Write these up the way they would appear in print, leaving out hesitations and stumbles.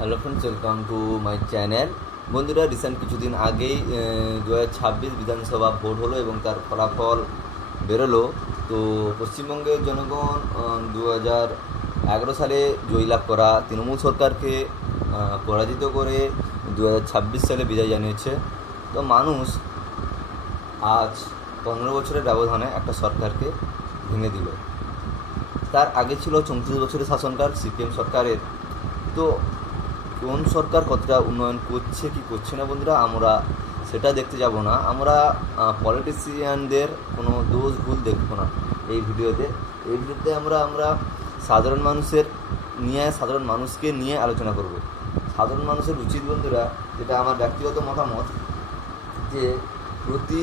Hello friends, welcome to my channel. বন্ধুরা, recent কিছুদিন আগেই 2026 বিধানসভা ভোট হলো এবং তার ফলাফল বেরোলো। তো পশ্চিমবঙ্গের জনগণ 2011 সালে জয়লাভ করা তৃণমূল সরকারকে পরাজিত করে 2026 সালে বিজয় জানিয়েছে। তো মানুষ আজ 15 বছরের ব্যবধানে একটা সরকারকে ভেঙে দিল। তার আগে ছিল 34 বছরের শাসনকাল সিপিএম সরকারের। তো কোন সরকার কতটা উন্নয়ন করছে কি করছে না বন্ধুরা, আমরা সেটা দেখতে যাব না। আমরা পলিটিশিয়ানদের কোনো দোষ ভুল দেখব না এই ভিডিওতে আমরা সাধারণ মানুষকে নিয়ে আলোচনা করব। সাধারণ মানুষের উচিত বন্ধুরা, যেটা আমার ব্যক্তিগত মতামত, যে প্রতি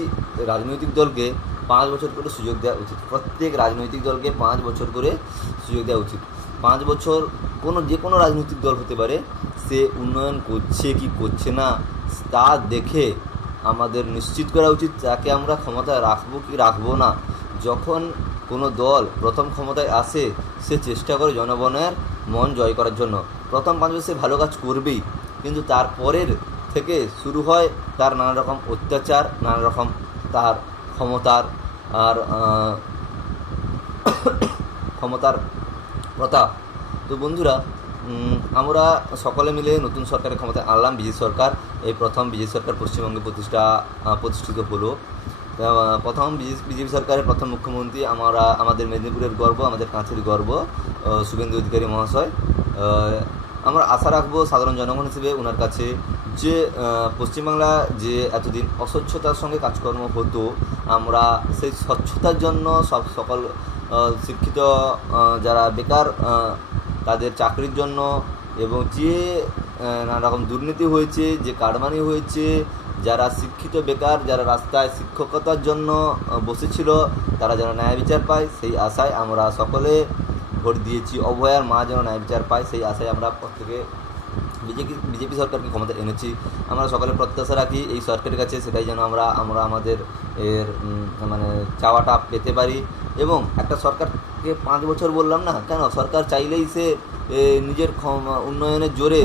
রাজনৈতিক দলকে 5 বছর করে সুযোগ দেওয়া উচিত। প্রত্যেক রাজনৈতিক দলকে 5 বছর করে সুযোগ দেওয়া উচিত। 5 বছর যে কোনো রাজনৈতিক দল হতে পারে, সে উন্নয়ন করছে কি করছে না তা দেখে আমাদের নিশ্চিত করা উচিত তাকে আমরা ক্ষমতায় রাখবো কি রাখবো না। যখন কোনো দল প্রথম ক্ষমতায় আসে, সে চেষ্টা করে জনগণের মন জয় করার জন্য। প্রথম 5 বছর সে ভালো কাজ করবেই, কিন্তু তারপরের থেকে শুরু হয় তার নানা রকম অত্যাচার, নানা রকম তার ক্ষমতার প্রতাপ। তো বন্ধুরা, আমরা সকলে মিলে নতুন সরকারের ক্ষমতায় আনলাম বিজেপি সরকার। এই প্রথম বিজেপি সরকার পশ্চিমবঙ্গে প্রতিষ্ঠিত হলো। প্রথম বিজেপি সরকারের প্রথম মুখ্যমন্ত্রী আমাদের মেদিনীপুরের গর্ব, আমাদের কাছের গর্ব, শুভেন্দু অধিকারী মহাশয়। আমরা আশা রাখবো সাধারণ জনগণ হিসেবে ওনার কাছে, যে পশ্চিমবাংলা যে এতদিন অস্বচ্ছতার সঙ্গে কাজকর্ম হতো, আমরা সেই স্বচ্ছতার জন্য সকল শিক্ষিত যারা বেকার তাদের চাকরির জন্য, এবং যে নানা রকম দুর্নীতি হয়েছে, যে কারমানি হয়েছে, যারা শিক্ষিত বেকার, যারা রাস্তায় শিক্ষকতার জন্য বসেছিল, তারা যেন ন্যায় বিচার পায়, সেই আশায় আমরা সকলে ভোট দিয়েছি। অভয়ার মা যেন ন্যায় বিচার পায়, সেই আশায় আমরা প্রত্যেকে বিজেপি সরকারকে ক্ষমতা এনেছি। আমরা সকলে প্রত্যাশা রাখি এই সরকারের কাছে, সেটাই যেন আমরা আমাদের চাওয়াটা পেতে পারি। এবং একটা সরকারকে 5 বছর বললাম না কেন, সরকার চাইলেই সে নিজের উন্নয়নের জোরে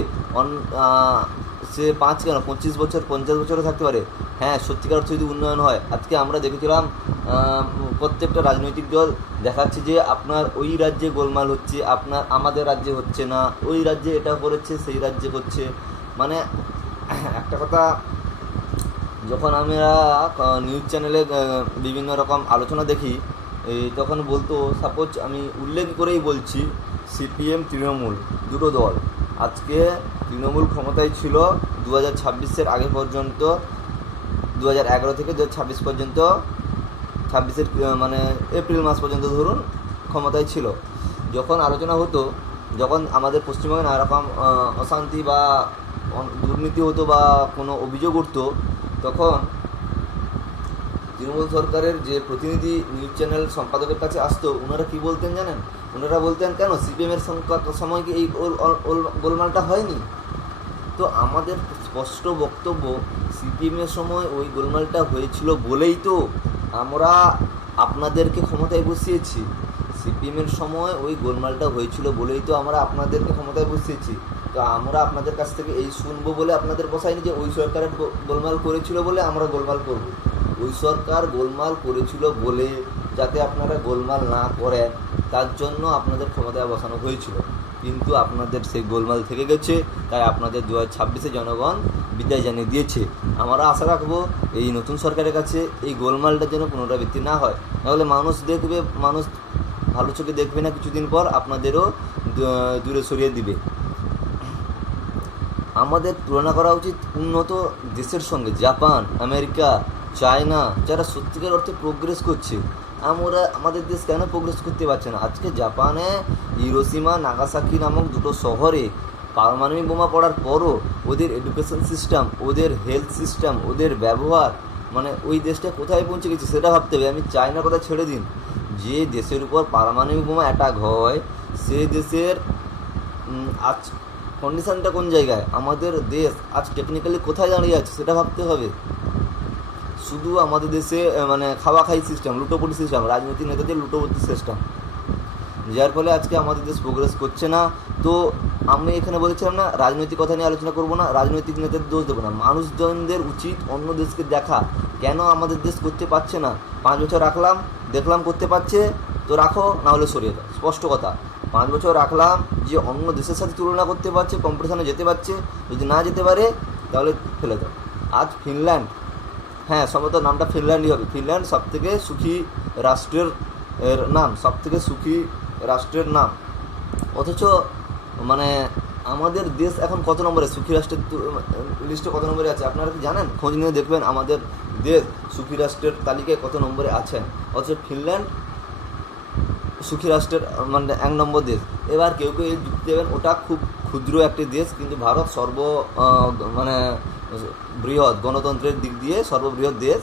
সে 5 কেন 25 বছর 50 বছরও থাকতে পারে। হ্যাঁ, সত্যিকার অর্থে যদি উন্নয়ন হয়, আজকে আমরা দেখেছিলাম প্রত্যেকটা রাজনৈতিক দল দেখাচ্ছে যে আপনার ওই রাজ্যে গোলমাল হচ্ছে, আমাদের রাজ্যে হচ্ছে না, ওই রাজ্যে এটা করেছে, সেই রাজ্যে করছে। একটা কথা, যখন আমরা নিউজ চ্যানেলে বিভিন্ন রকম আলোচনা দেখি, তখন বলতো, সাপোজ আমি উল্লেখ করেই বলছি, সিপিএম তৃণমূল দুটো দল। আজকে তৃণমূল ক্ষমতায় ছিল 2026-এর আগে পর্যন্ত, 2011 থেকে 2026 পর্যন্ত, 26-এর এপ্রিল মাস পর্যন্ত ধরুন ক্ষমতায় ছিল। যখন আলোচনা হতো, যখন আমাদের পশ্চিমবঙ্গে নানা রকম অশান্তি বা দুর্নীতি হতো বা কোনো অভিযোগ উঠতো, তখন তৃণমূল সরকারের যে প্রতিনিধি নিউজ চ্যানেল সম্পাদকের কাছে আসতো, ওনারা কি বলতেন জানেন? ওনারা বলতেন, কেন সিপিএমের সময় কি এই গোলমালটা হয়নি? তো আমাদের স্পষ্ট বক্তব্য, সিপিএমের সময় ওই গোলমালটা হয়েছিল বলেই তো আমরা আপনাদেরকে ক্ষমতায় বসিয়েছি। সিপিএমের সময় ওই গোলমালটা হয়েছিল বলেই তো আমরা আপনাদেরকে ক্ষমতায় বসিয়েছি। তো আমরা আপনাদের কাছ থেকে এই শুনবো বলে আপনাদের বসাইনি যে ওই সরকারের গোলমাল করেছিল বলে আমরা গোলমাল করব। ওই সরকার গোলমাল করেছিল বলে যাতে আপনারা গোলমাল না করেন, তার জন্য আপনাদের ক্ষমতায় বসানো হয়েছিল। কিন্তু আপনাদের সেই গোলমাল থেকে গেছে, তাই আপনাদের 2026-এ জনগণ বিদায় জানিয়ে দিয়েছে। আমরা আশা রাখবো এই নতুন সরকারের কাছে এই গোলমালটা যেন পুনরাবৃত্তি না হয়, নাহলে মানুষ ভালো চোখে দেখবে না, কিছুদিন পর আপনাদেরও দূরে সরিয়ে দিবে। আমাদের তুলনা করা উচিত উন্নত দেশের সঙ্গে, জাপান, আমেরিকা, চায়না, যারা সত্যিকার অর্থে প্রোগ্রেস করছে। আমাদের দেশ কেন প্রোগ্রেস করতে পারছে না? আজকে জাপানে হিরোশিমা, নাগাসাকি নামক দুটো শহরে পারমাণবিক বোমা পড়ার পরও ওদের এডুকেশন সিস্টেম, ওদের হেলথ সিস্টেম, ওদের ব্যবহার, ওই দেশটা কোথায় পৌঁছে গেছে সেটা ভাবতে হবে। আমি চায়নার কথা ছেড়ে দিন, যে দেশের উপর পারমাণবিক বোমা অ্যাটাক হয়, সে দেশের আজ কন্ডিশনটা কোন জায়গায়? আমাদের দেশ আজ টেকনিক্যালি কোথায় দাঁড়িয়ে আছে সেটা ভাবতে হবে। শুধু আমাদের দেশে খাওয়া খাই সিস্টেম, লুটোপুটি সিস্টেম, রাজনৈতিক নেতাদের লুটোপুটি সিস্টেম, যার ফলে আজকে আমাদের দেশ প্রোগ্রেস করছে না। তো আমি এখানে বলেছিলাম না রাজনৈতিক কথা নিয়ে আলোচনা করবো না, রাজনৈতিক নেতাদের দোষ দেবো না, মানুষজনদের উচিত অন্য দেশকে দেখা কেন আমাদের দেশ করতে পারছে না। 5 বছর রাখলাম, দেখলাম করতে পারছে তো রাখো, না হলে সরিয়ে দাও, স্পষ্ট কথা। 5 বছর রাখলাম, যে অন্য দেশের সাথে তুলনা করতে পারছে, কম্পিটিশনে যেতে পারছে, যদি না যেতে পারে তাহলে ফেলে দাও। আজ ফিনল্যান্ড, হ্যাঁ সম্ভবত নামটা ফিনল্যান্ডই হবে, ফিনল্যান্ড সবথেকে সুখী রাষ্ট্রের নাম, সবথেকে সুখী রাষ্ট্রের নাম, অথচ মানে আমাদের দেশ এখন কত নম্বরে সুখী রাষ্ট্রের লিস্টে কত নম্বরে আছে আপনারা কি জানেন? খোঁজ নিয়ে দেখবেন আমাদের দেশ সুখী রাষ্ট্রের তালিকায় কত নম্বরে আছেন, অথচ ফিনল্যান্ড সুখী রাষ্ট্রের মানে 1 নম্বর দেশ। এবার কেউ কেউ যুক্তি দেবেন ওটা খুব ক্ষুদ্র একটি দেশ, কিন্তু ভারত মানে বৃহৎ গণতন্ত্রের দিক দিয়ে সর্ববৃহৎ দেশ,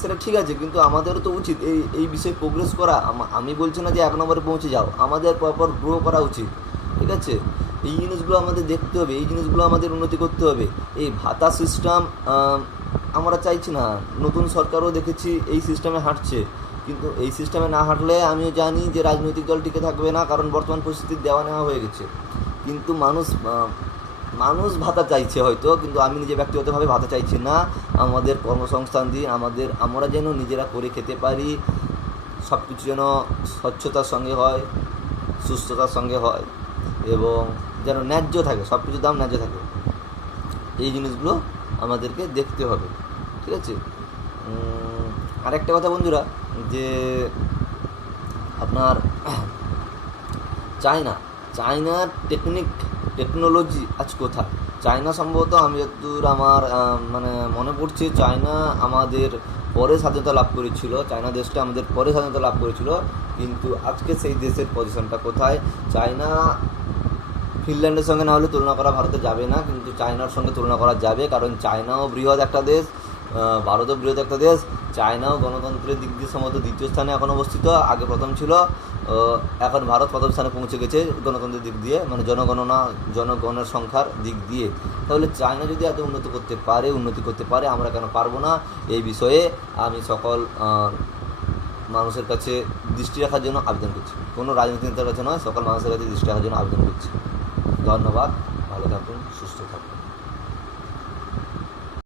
সেটা ঠিক আছে, কিন্তু আমাদেরও তো উচিত এই বিষয়ে প্রোগ্রেস করা। আমি বলছি না যে 1 নম্বরে পৌঁছে যাও, আমাদের পরপর গ্রো করা উচিত, ঠিক আছে? এই জিনিসগুলো আমাদের দেখতে হবে, এই জিনিসগুলো আমাদের উন্নতি করতে হবে। এই ভাতা সিস্টেম আমরা চাইছি না, নতুন সরকারও দেখেছি এই সিস্টেমে হাঁটছে, কিন্তু এই সিস্টেমে না হাঁটলে আমিও জানি যে রাজনৈতিক দল টিকে থাকবে না, কারণ বর্তমান পরিস্থিতির দেওয়া নেওয়া হয়ে গেছে। কিন্তু মানুষ ভাতা চাইছে হয়তো, কিন্তু আমি নিজে ব্যক্তিগতভাবে ভাতা চাইছি না। আমাদের কর্মসংস্থান দিন, আমরা যেন নিজেরা করে খেতে পারি, সব কিছু যেন স্বচ্ছতার সঙ্গে হয়, সুস্থতার সঙ্গে হয়, এবং যেন ন্যায্য থাকে, সব কিছুর দাম ন্যায্য থাকে। এই জিনিসগুলো আমাদেরকে দেখতে হবে, ঠিক আছে? আরেকটা কথা বন্ধুরা, যে আপনার চায়নার টেকনোলজি আজ কোথায়? চায়না সম্ভবত, আমি যতদূর আমার মানে মনে পড়ছে, চায়না আমাদের পরে স্বাধীনতা লাভ করেছিল, চায়না দেশটা আমাদের পরে স্বাধীনতা লাভ করেছিল, কিন্তু আজকে সেই দেশের পজিশনটা কোথায়? চায়না ফিনল্যান্ডের সঙ্গে না হলে তুলনা করা ভারতে যাবে না, কিন্তু চায়নার সঙ্গে তুলনা করা যাবে, কারণ চায়নাও বৃহৎ একটা দেশ, ভারতও বৃহৎ একটা দেশ। চায়নাও গণতন্ত্রের দিক দিয়ে সম্ভবত 2য় স্থানে এখন অবস্থিত, আগে প্রথম ছিল, এখন ভারত 1ম স্থানে পৌঁছে গেছে গণতন্ত্রের দিক দিয়ে, মানে জনগণের সংখ্যার দিক দিয়ে। তাহলে চায়না যদি এত উন্নতি করতে পারে, আমরা কেন পারবো না? এই বিষয়ে আমি সকল মানুষের কাছে দৃষ্টি রাখার জন্য আবেদন করছি, কোনো রাজনীতি নেতার কাছে নয়, সকল মানুষের কাছে দৃষ্টি রাখার জন্য আবেদন করছি। ধন্যবাদ, ভালো থাকুন, সুস্থ থাকুন।